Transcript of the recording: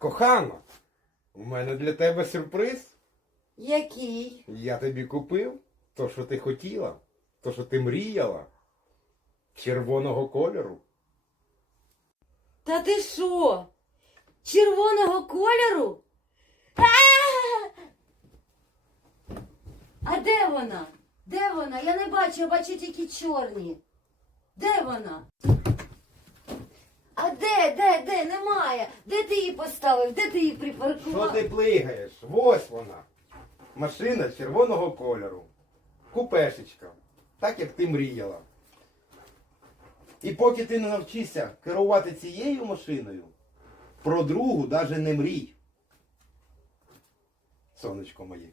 Кохано, у мене для тебе сюрприз. Який? Я тобі купив то, що ти хотіла, то, що ти мріяла. Червоного кольору. Та ти що? Червоного кольору? А! А де вона? Де вона? Я не бачу, я бачу тільки чорні. Де вона? Де, де? Немає. Де ти її поставив? Де ти її Що ти плигаєш? Ось вона. Машина червоного кольору. Купешечка. Так як ти мріяла. І поки ти не навчишся керувати цією машиною, про другу навіть не мрій. Сонечко моє.